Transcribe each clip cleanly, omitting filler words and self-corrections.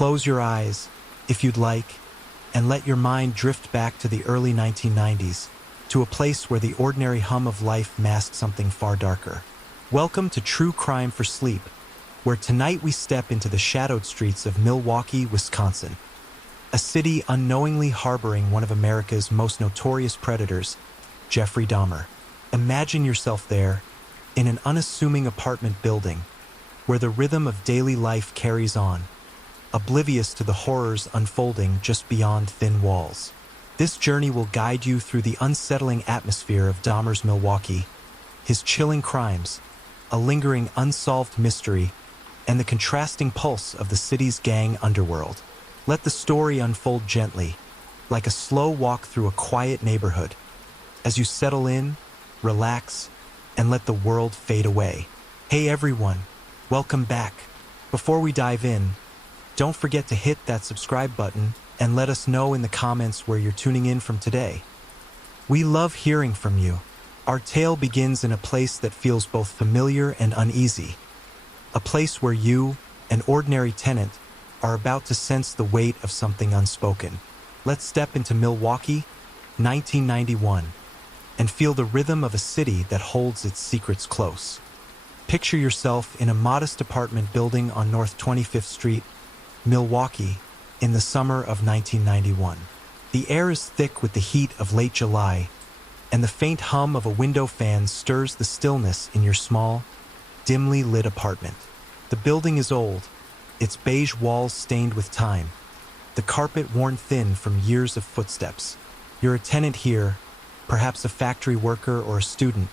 close your eyes, if you'd like, and let your mind drift back to the early 1990s, to a place where the ordinary hum of life masked something far darker. Welcome to True Crime for Sleep, where tonight we step into the shadowed streets of Milwaukee, Wisconsin, a city unknowingly harboring one of America's most notorious predators, Jeffrey Dahmer. Imagine yourself there, in an unassuming apartment building, where the rhythm of daily life carries on, oblivious to the horrors unfolding just beyond thin walls. This journey will guide you through the unsettling atmosphere of Dahmer's Milwaukee, his chilling crimes, a lingering unsolved mystery, and the contrasting pulse of the city's gang underworld. Let the story unfold gently, like a slow walk through a quiet neighborhood, as you settle in, relax, and let the world fade away. Hey everyone, welcome back. Before we dive in, don't forget to hit that subscribe button and let us know in the comments where you're tuning in from today. We love hearing from you. Our tale begins in a place that feels both familiar and uneasy, a place where you, an ordinary tenant, are about to sense the weight of something unspoken. Let's step into Milwaukee, 1991, and feel the rhythm of a city that holds its secrets close. Picture yourself in a modest apartment building on North 25th Street, Milwaukee, in the summer of 1991. The air is thick with the heat of late July, and the faint hum of a window fan stirs the stillness in your small, dimly lit apartment. The building is old, its beige walls stained with time, the carpet worn thin from years of footsteps. You're a tenant here, perhaps a factory worker or a student,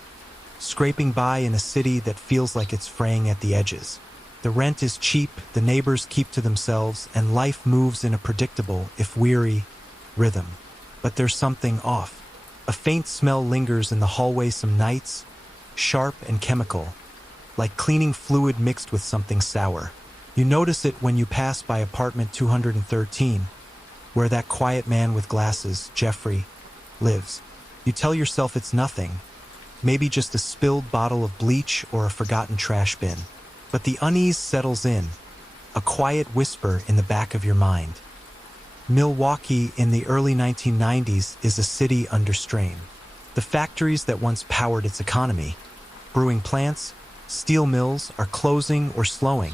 scraping by in a city that feels like it's fraying at the edges. The rent is cheap, the neighbors keep to themselves, and life moves in a predictable, if weary, rhythm. But there's something off. A faint smell lingers in the hallway some nights, sharp and chemical, like cleaning fluid mixed with something sour. You notice it when you pass by apartment 213, where that quiet man with glasses, Jeffrey, lives. You tell yourself it's nothing, maybe just a spilled bottle of bleach or a forgotten trash bin. But the unease settles in, a quiet whisper in the back of your mind. Milwaukee in the early 1990s is a city under strain. The factories that once powered its economy, brewing plants, steel mills, are closing or slowing,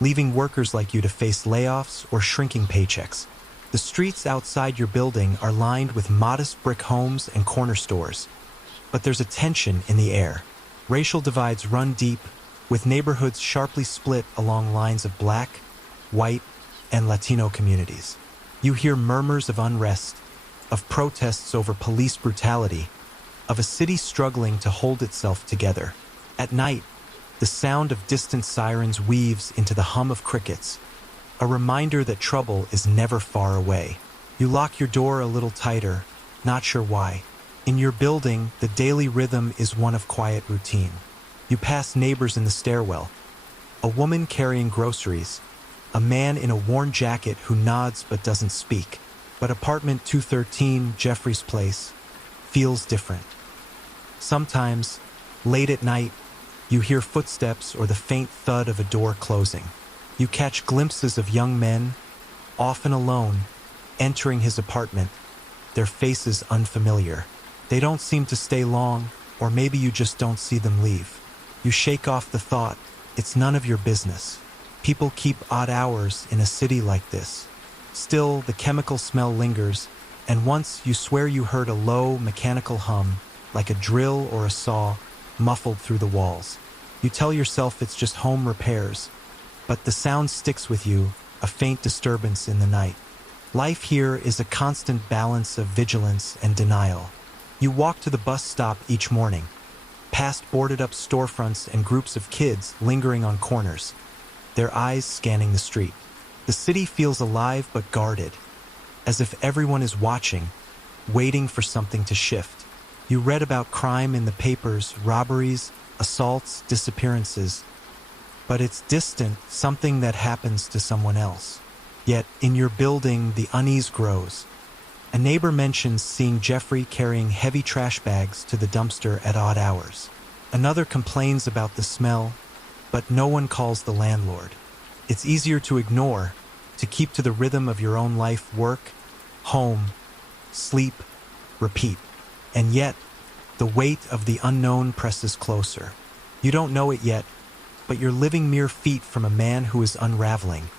leaving workers like you to face layoffs or shrinking paychecks. The streets outside your building are lined with modest brick homes and corner stores. But there's a tension in the air. Racial divides run deep, with neighborhoods sharply split along lines of Black, white, and Latino communities. You hear murmurs of unrest, of protests over police brutality, of a city struggling to hold itself together. At night, the sound of distant sirens weaves into the hum of crickets, a reminder that trouble is never far away. You lock your door a little tighter, not sure why. In your building, the daily rhythm is one of quiet routine. You pass neighbors in the stairwell, a woman carrying groceries, a man in a worn jacket who nods but doesn't speak. But apartment 213, Jeffrey's place, feels different. Sometimes, late at night, you hear footsteps or the faint thud of a door closing. You catch glimpses of young men, often alone, entering his apartment, their faces unfamiliar. They don't seem to stay long, or maybe you just don't see them leave. You shake off the thought, it's none of your business. People keep odd hours in a city like this. Still, the chemical smell lingers, and once you swear you heard a low, mechanical hum, like a drill or a saw, muffled through the walls. You tell yourself it's just home repairs, but the sound sticks with you, a faint disturbance in the night. Life here is a constant balance of vigilance and denial. You walk to the bus stop each morning, past boarded-up storefronts and groups of kids lingering on corners, their eyes scanning the street. The city feels alive but guarded, as if everyone is watching, waiting for something to shift. You read about crime in the papers, robberies, assaults, disappearances, but it's distant, something that happens to someone else. Yet, in your building, the unease grows. A neighbor mentions seeing Jeffrey carrying heavy trash bags to the dumpster at odd hours. Another complains about the smell, but no one calls the landlord. It's easier to ignore, to keep to the rhythm of your own life, work, home, sleep, repeat. And yet, the weight of the unknown presses closer. You don't know it yet, but you're living mere feet from a man who is unraveling,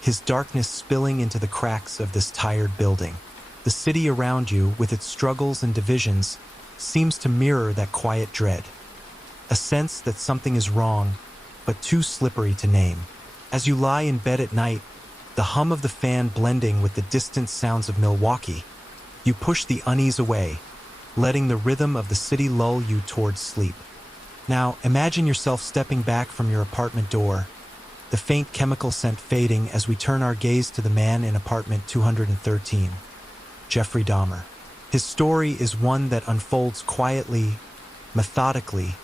his darkness spilling into the cracks of this tired building. The city around you, with its struggles and divisions, seems to mirror that quiet dread. A sense that something is wrong, but too slippery to name. As you lie in bed at night, the hum of the fan blending with the distant sounds of Milwaukee, you push the unease away, letting the rhythm of the city lull you towards sleep. Now, imagine yourself stepping back from your apartment door, the faint chemical scent fading as we turn our gaze to the man in apartment 213, Jeffrey Dahmer. His story is one that unfolds quietly, methodically,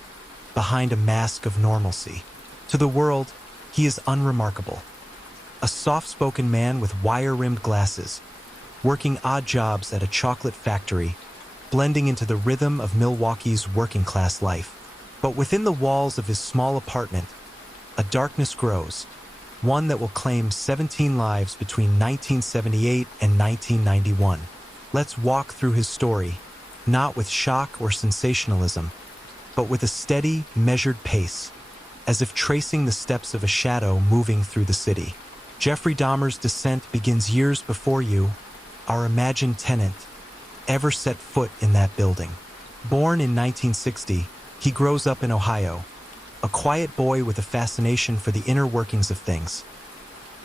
behind a mask of normalcy. To the world, he is unremarkable. A soft-spoken man with wire-rimmed glasses, working odd jobs at a chocolate factory, blending into the rhythm of Milwaukee's working-class life. But within the walls of his small apartment, a darkness grows, one that will claim 17 lives between 1978 and 1991. Let's walk through his story, not with shock or sensationalism, but with a steady, measured pace, as if tracing the steps of a shadow moving through the city. Jeffrey Dahmer's descent begins years before you, our imagined tenant, ever set foot in that building. Born in 1960, he grows up in Ohio, a quiet boy with a fascination for the inner workings of things.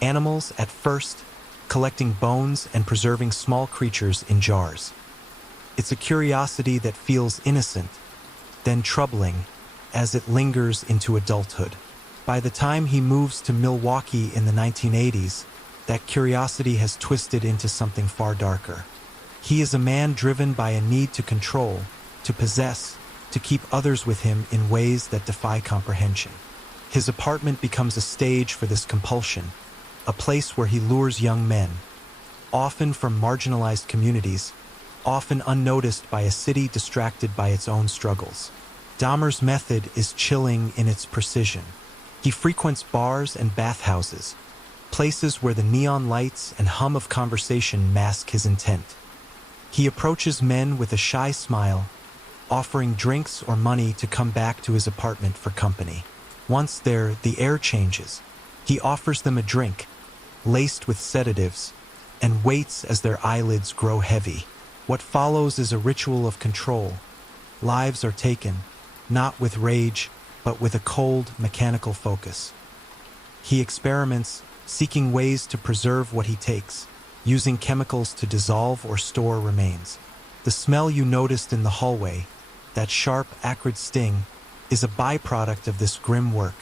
Animals, at first, collecting bones and preserving small creatures in jars. It's a curiosity that feels innocent, then troubling, as it lingers into adulthood. By the time he moves to Milwaukee in the 1980s, that curiosity has twisted into something far darker. He is a man driven by a need to control, to possess, to keep others with him in ways that defy comprehension. His apartment becomes a stage for this compulsion, a place where he lures young men, often from marginalized communities, often unnoticed by a city distracted by its own struggles. Dahmer's method is chilling in its precision. He frequents bars and bathhouses, places where the neon lights and hum of conversation mask his intent. He approaches men with a shy smile, offering drinks or money to come back to his apartment for company. Once there, the air changes. He offers them a drink, laced with sedatives, and waits as their eyelids grow heavy. What follows is a ritual of control. Lives are taken, not with rage, but with a cold, mechanical focus. He experiments, seeking ways to preserve what he takes, using chemicals to dissolve or store remains. The smell you noticed in the hallway, that sharp, acrid sting, is a byproduct of this grim work,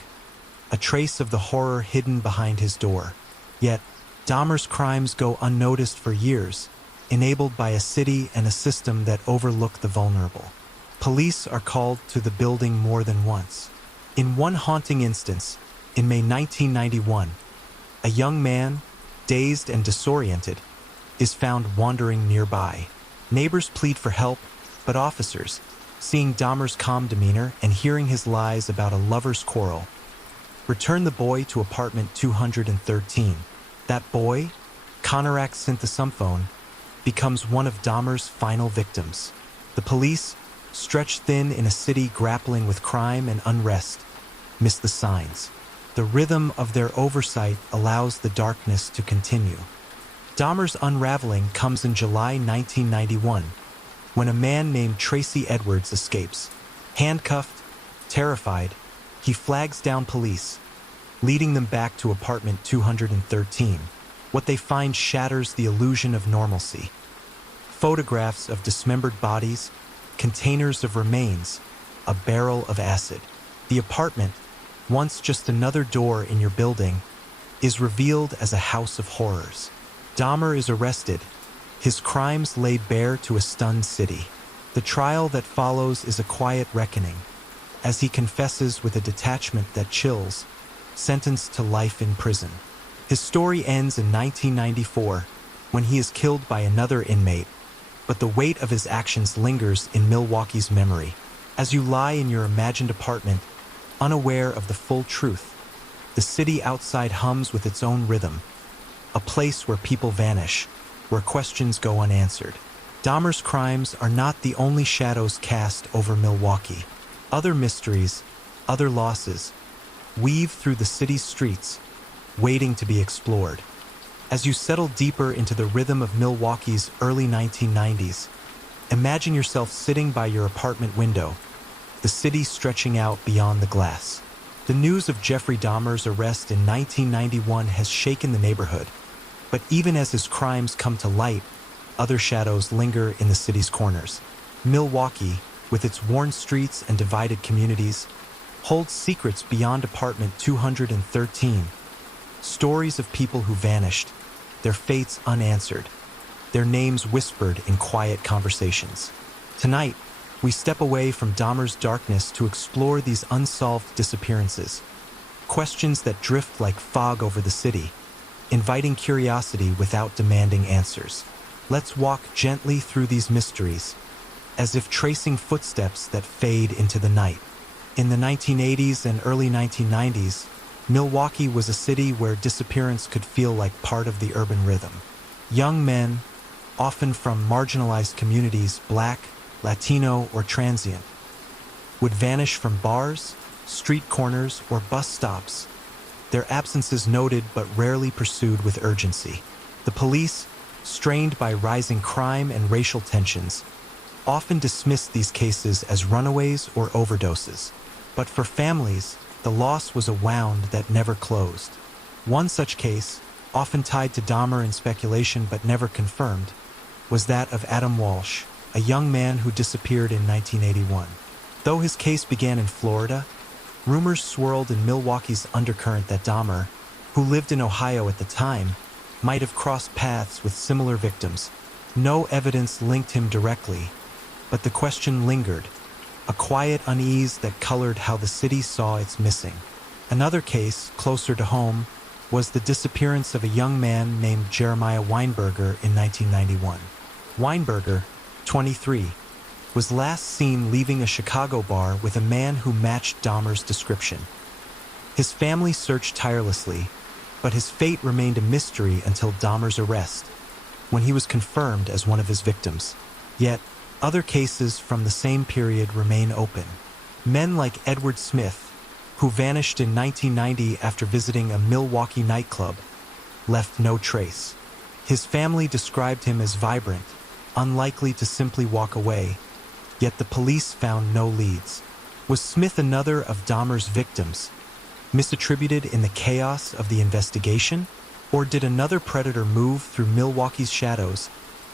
a trace of the horror hidden behind his door. Yet, Dahmer's crimes go unnoticed for years, enabled by a city and a system that overlook the vulnerable. Police are called to the building more than once. In one haunting instance, in May 1991, a young man, dazed and disoriented, is found wandering nearby. Neighbors plead for help, but officers, seeing Dahmer's calm demeanor and hearing his lies about a lover's quarrel, return the boy to apartment 213. That boy, Konorak Synthesumphone, becomes one of Dahmer's final victims. The police, stretched thin in a city grappling with crime and unrest, miss the signs. The rhythm of their oversight allows the darkness to continue. Dahmer's unraveling comes in July 1991, when a man named Tracy Edwards escapes. Handcuffed, terrified, he flags down police, leading them back to apartment 213. What they find shatters the illusion of normalcy. Photographs of dismembered bodies, containers of remains, a barrel of acid. The apartment, once just another door in your building, is revealed as a house of horrors. Dahmer is arrested, his crimes laid bare to a stunned city. The trial that follows is a quiet reckoning, as he confesses with a detachment that chills, sentenced to life in prison. His story ends in 1994, when he is killed by another inmate, but the weight of his actions lingers in Milwaukee's memory. As you lie in your imagined apartment, unaware of the full truth, the city outside hums with its own rhythm, a place where people vanish, where questions go unanswered. Dahmer's crimes are not the only shadows cast over Milwaukee. Other mysteries, other losses, weave through the city's streets, waiting to be explored. As you settle deeper into the rhythm of Milwaukee's early 1990s, imagine yourself sitting by your apartment window, the city stretching out beyond the glass. The news of Jeffrey Dahmer's arrest in 1991 has shaken the neighborhood, but even as his crimes come to light, other shadows linger in the city's corners. Milwaukee, with its worn streets and divided communities, holds secrets beyond apartment 213. Stories of people who vanished, their fates unanswered, their names whispered in quiet conversations. Tonight, we step away from Dahmer's darkness to explore these unsolved disappearances, questions that drift like fog over the city, inviting curiosity without demanding answers. Let's walk gently through these mysteries, as if tracing footsteps that fade into the night. In the 1980s and early 1990s, Milwaukee was a city where disappearance could feel like part of the urban rhythm. Young men, often from marginalized communities, Black, Latino, or transient, would vanish from bars, street corners, or bus stops, their absences noted but rarely pursued with urgency. The police, strained by rising crime and racial tensions, often dismissed these cases as runaways or overdoses. But for families, the loss was a wound that never closed. One such case, often tied to Dahmer in speculation but never confirmed, was that of Adam Walsh, a young man who disappeared in 1981. Though his case began in Florida, rumors swirled in Milwaukee's undercurrent that Dahmer, who lived in Ohio at the time, might have crossed paths with similar victims. No evidence linked him directly, but the question lingered, a quiet unease that colored how the city saw its missing. Another case, closer to home, was the disappearance of a young man named Jeremiah Weinberger in 1991. Weinberger, 23, was last seen leaving a Chicago bar with a man who matched Dahmer's description. His family searched tirelessly, but his fate remained a mystery until Dahmer's arrest, when he was confirmed as one of his victims. Yet, other cases from the same period remain open. Men like Edward Smith, who vanished in 1990 after visiting a Milwaukee nightclub, left no trace. His family described him as vibrant, unlikely to simply walk away, yet the police found no leads. Was Smith another of Dahmer's victims, misattributed in the chaos of the investigation? Or did another predator move through Milwaukee's shadows,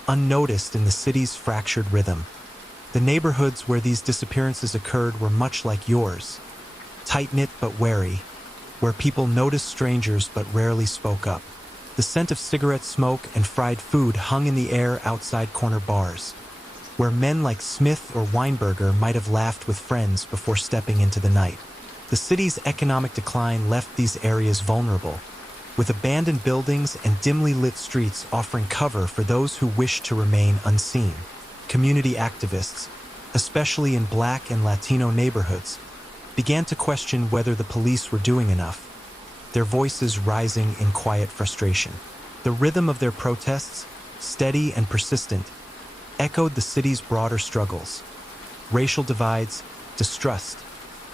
unnoticed in the city's fractured rhythm? The neighborhoods where these disappearances occurred were much like yours, tight-knit but wary, where people noticed strangers but rarely spoke up. The scent of cigarette smoke and fried food hung in the air outside corner bars, where men like Smith or Weinberger might have laughed with friends before stepping into the night. The city's economic decline left these areas vulnerable, with abandoned buildings and dimly lit streets offering cover for those who wished to remain unseen. Community activists, especially in Black and Latino neighborhoods, began to question whether the police were doing enough, their voices rising in quiet frustration. The rhythm of their protests, steady and persistent, echoed the city's broader struggles: racial divides, distrust,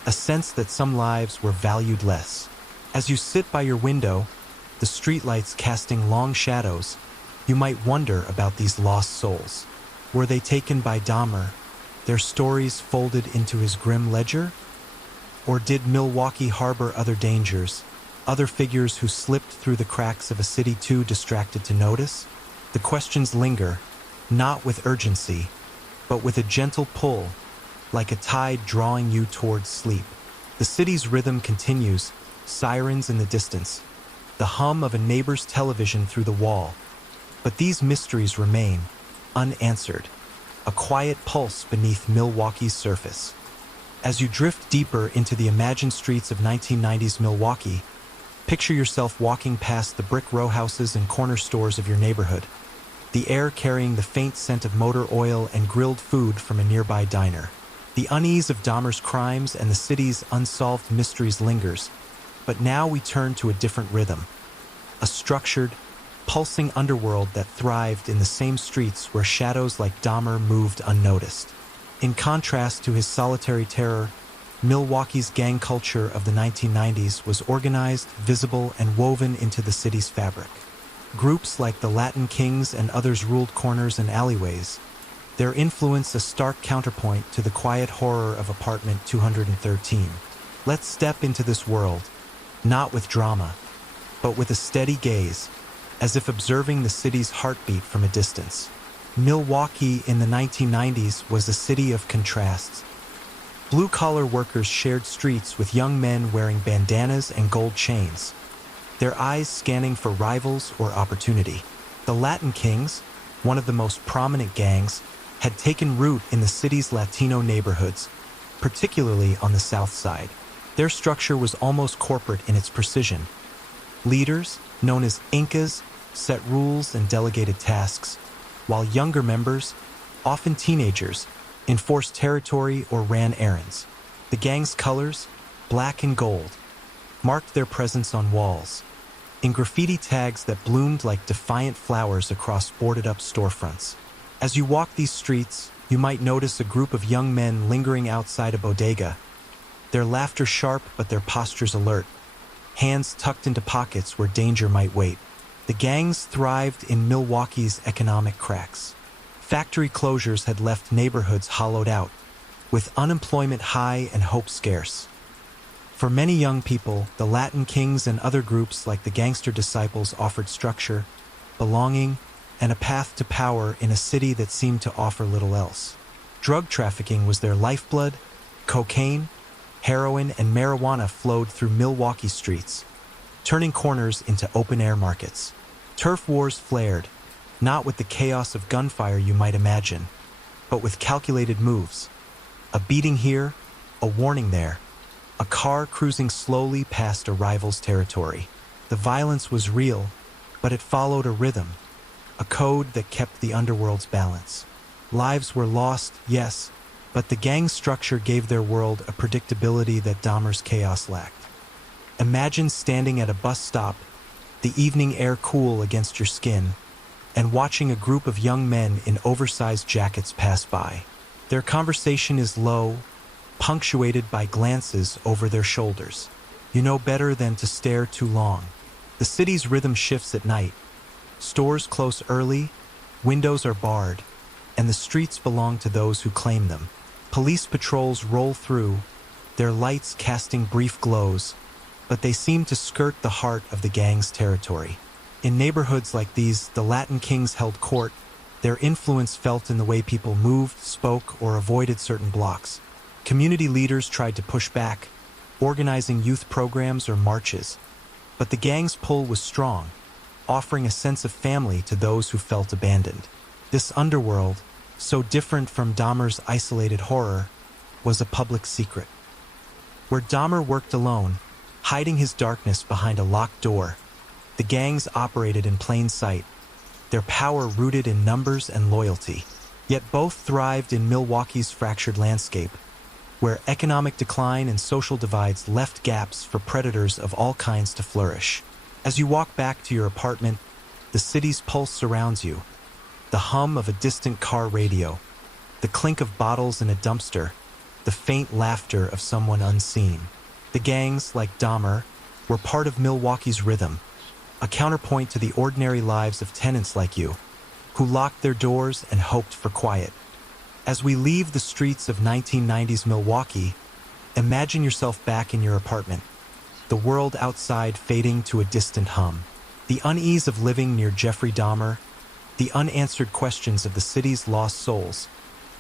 a sense that some lives were valued less. As you sit by your window, the streetlights casting long shadows, you might wonder about these lost souls. Were they taken by Dahmer, their stories folded into his grim ledger? Or did Milwaukee harbor other dangers, other figures who slipped through the cracks of a city too distracted to notice? The questions linger, not with urgency, but with a gentle pull, like a tide drawing you towards sleep. The city's rhythm continues, sirens in the distance, the hum of a neighbor's television through the wall. But these mysteries remain, unanswered, a quiet pulse beneath Milwaukee's surface. As you drift deeper into the imagined streets of 1990s Milwaukee, picture yourself walking past the brick row houses and corner stores of your neighborhood, the air carrying the faint scent of motor oil and grilled food from a nearby diner. The unease of Dahmer's crimes and the city's unsolved mysteries lingers, but now we turn to a different rhythm, a structured, pulsing underworld that thrived in the same streets where shadows like Dahmer moved unnoticed. In contrast to his solitary terror, Milwaukee's gang culture of the 1990s was organized, visible, and woven into the city's fabric. Groups like the Latin Kings and others ruled corners and alleyways, their influence a stark counterpoint to the quiet horror of Apartment 213. Let's step into this world, not with drama, but with a steady gaze, as if observing the city's heartbeat from a distance. Milwaukee in the 1990s was a city of contrasts. Blue-collar workers shared streets with young men wearing bandanas and gold chains, their eyes scanning for rivals or opportunity. The Latin Kings, one of the most prominent gangs, had taken root in the city's Latino neighborhoods, particularly on the south side. Their structure was almost corporate in its precision. Leaders, known as Incas, set rules and delegated tasks, while younger members, often teenagers, enforced territory or ran errands. The gang's colors, black and gold, marked their presence on walls, in graffiti tags that bloomed like defiant flowers across boarded-up storefronts. As you walk these streets, you might notice a group of young men lingering outside a bodega, their laughter sharp but their postures alert, hands tucked into pockets where danger might wait. The gangs thrived in Milwaukee's economic cracks. Factory closures had left neighborhoods hollowed out, with unemployment high and hope scarce. For many young people, the Latin Kings and other groups like the Gangster Disciples offered structure, belonging, and a path to power in a city that seemed to offer little else. Drug trafficking was their lifeblood. Cocaine, heroin, and marijuana flowed through Milwaukee streets, turning corners into open-air markets. Turf wars flared, not with the chaos of gunfire you might imagine, but with calculated moves. A beating here, a warning there, a car cruising slowly past a rival's territory. The violence was real, but it followed a rhythm, a code that kept the underworld's balance. Lives were lost, yes, but the gang structure gave their world a predictability that Dahmer's chaos lacked. Imagine standing at a bus stop, the evening air cool against your skin, and watching a group of young men in oversized jackets pass by. Their conversation is low, punctuated by glances over their shoulders. You know better than to stare too long. The city's rhythm shifts at night. Stores close early, windows are barred, and the streets belong to those who claim them. Police patrols roll through, their lights casting brief glows, but they seem to skirt the heart of the gang's territory. In neighborhoods like these, the Latin Kings held court, their influence felt in the way people moved, spoke, or avoided certain blocks. Community leaders tried to push back, organizing youth programs or marches, but the gang's pull was strong, offering a sense of family to those who felt abandoned. This underworld, so different from Dahmer's isolated horror, was a public secret. Where Dahmer worked alone, hiding his darkness behind a locked door, the gangs operated in plain sight, their power rooted in numbers and loyalty. Yet both thrived in Milwaukee's fractured landscape, where economic decline and social divides left gaps for predators of all kinds to flourish. As you walk back to your apartment, the city's pulse surrounds you. The hum of a distant car radio, the clink of bottles in a dumpster, the faint laughter of someone unseen. The gangs, like Dahmer, were part of Milwaukee's rhythm, a counterpoint to the ordinary lives of tenants like you, who locked their doors and hoped for quiet. As we leave the streets of 1990s Milwaukee, imagine yourself back in your apartment, the world outside fading to a distant hum. The unease of living near Jeffrey Dahmer, the unanswered questions of the city's lost souls,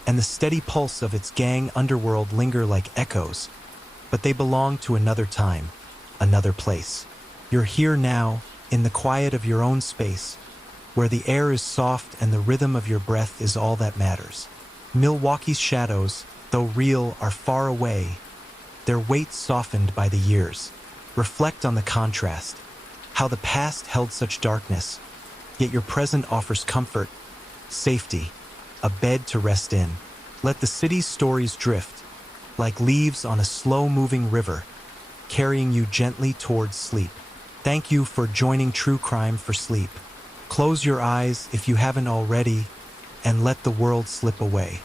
and the steady pulse of its gang underworld linger like echoes, but they belong to another time, another place. You're here now, in the quiet of your own space, where the air is soft and the rhythm of your breath is all that matters. Milwaukee's shadows, though real, are far away, their weight softened by the years. Reflect on the contrast, how the past held such darkness, yet your present offers comfort, safety, a bed to rest in. Let the city's stories drift, like leaves on a slow-moving river, carrying you gently towards sleep. Thank you for joining True Crime for Sleep. Close your eyes if you haven't already, and let the world slip away.